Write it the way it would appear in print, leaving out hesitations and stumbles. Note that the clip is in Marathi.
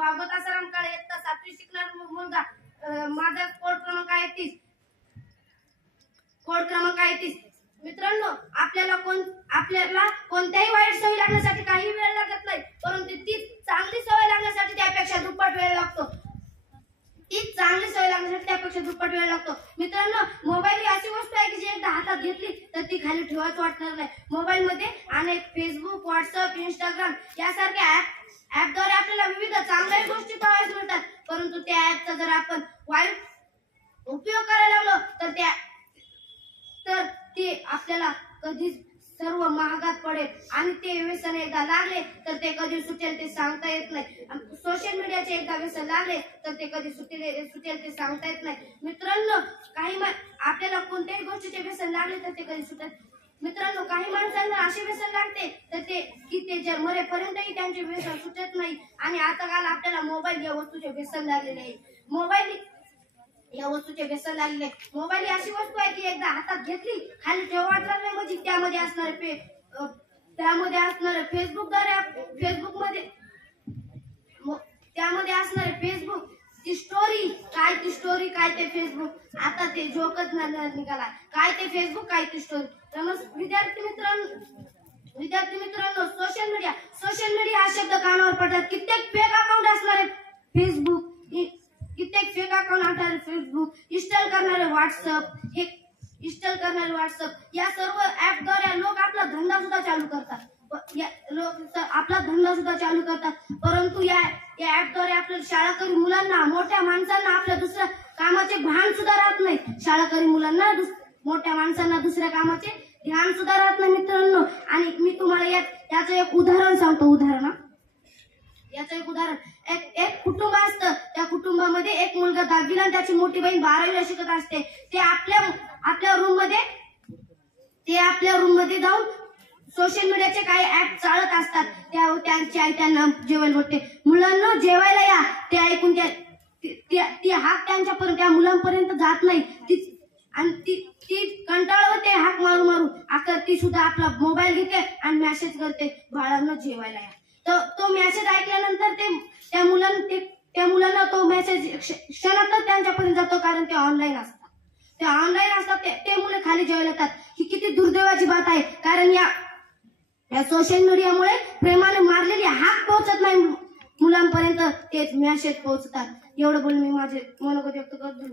भागवत आसाराम काळे इयत्ता 7वी शिकणारा मुलगा माझा कोड क्रमांक आहे 30. कोड क्रमांक आहे 30. मित्रांनो, आपल्याला कोणत्याही वाईट सवय लागण्यासाठी काही वेळ लागत नाही, परंतु ती चांगली सवय लागण्यासाठी त्यापेक्षा दुप्पट वेळ लागतो. मित्रांनो, मोबाईल ही अशी वस्तू आहे की जी एकदा हातात घेतली तर ती खाली ठेवायचं वाटणार नाही. मोबाईल मध्ये अनेक फेसबुक, व्हॉट्सअप, इंस्टाग्राम यासारख्या ऍपद्वारे आपल्याला विविध चांगल्या गोष्टी पाहायला मिळतात, परंतु त्या ऍपचा जर आपण वाईट उपयोग करायला लागलो तर ते आपल्याला कधीच सर्व महागात पडेल आणि ते व्यसन एकदा लागले तर ते कधी सुटेल ते सांगता येत नाही. सोशल मीडियाचे एकदा व्यसन लागले तर ते कधी सुटेल ते सांगता येत नाही. मित्रांनो, आपल्याला कोणत्याही गोष्टीचे व्यसन लागले तर ते कधी सुटेल. मित्रांनो, काही माणसांना असे व्यसन लागते तर ते मरेपर्यंतही त्यांचे व्यसन सुटत नाही. आणि आता काल आपल्याला मोबाईल या वस्तूचे व्यसन लागलेले आहे. मोबाईल ही अशी वस्तू आहे की एकदा हातात घेतली खाली ठेवायचं नाही, म्हणजे त्यामध्ये असणारे फेसबुक ती स्टोरी काय ते फेसबुक आता ते जोकच निघाला. काय ते फेसबुक काय ती स्टोरी. विद्यार्थी मित्रांनो, सोशल मीडिया हा शब्द कानावर पडतात. कित्येक फेक अकाउंट असणारे फेसबुक, इन्स्टॉल करणारे व्हॉट्सअप या सर्व ऍपद्वारे लोक आपला धंदा सुद्धा चालू करतात. परंतु या ऍपद्वारे आपल्या शाळाकरी मुलांना, मोठ्या माणसांना आपल्या दुसऱ्या कामाचे भान सुद्धा राहत नाही. शाळाकरी मुलांना, मोठ्या माणसांना दुसऱ्या कामाचे ध्यान सुद्धा राहत नाही. मित्रांनो, आणि मी तुम्हाला याचं एक उदाहरण सांगतो. एक कुटुंब असतं. त्या कुटुंबामध्ये एक मुलगा 10वीला आणि त्याची मोठी बहीण 12वीला शिकत असते. ते आपल्या रूम मध्ये जाऊन सोशल मीडियाचे काही ऍप चालत असतात. त्यांची आई त्यांना जेवायला बोलते, मुलांना जेवायला या. ते ऐकून ती हाक त्या मुलांपर्यंत जात नाही आणि ती कंटाळवते हाक मारू. अखेर ती सुद्धा आपला मोबाईल घेते आणि मेसेज करते, बाळांना जेवायला या. तो मेसेज ऐकल्यानंतर त्या मुलांना तो मेसेज क्षणातच त्यांच्यापर्यंत जातो, कारण ते ऑनलाईन असतात. ते मुले खाली जेवायला येतात. ही किती दुर्दैवाची बात आहे, कारण या सोशल मीडियामुळे प्रेमाने मारलेली हाक पोहोचत नाही मुलांपर्यंत, तेच मेसेज पोहोचतात. एवढं बोलून मी माझे मनोगत व्यक्त करतो.